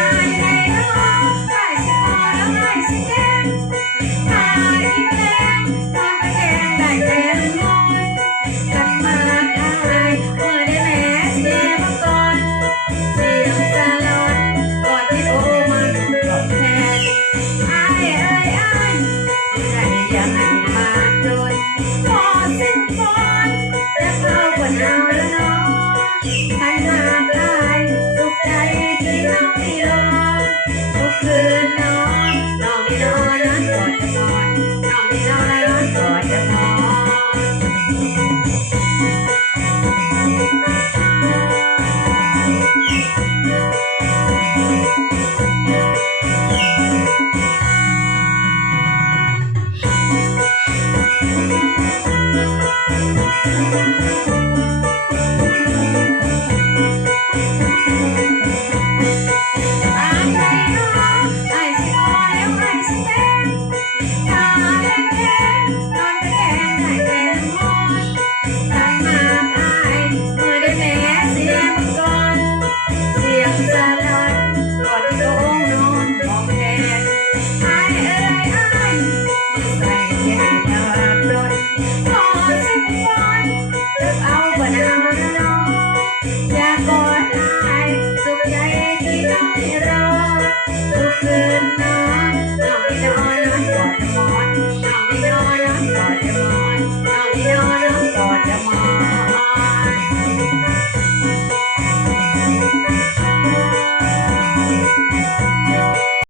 า ที่รักทุกคืน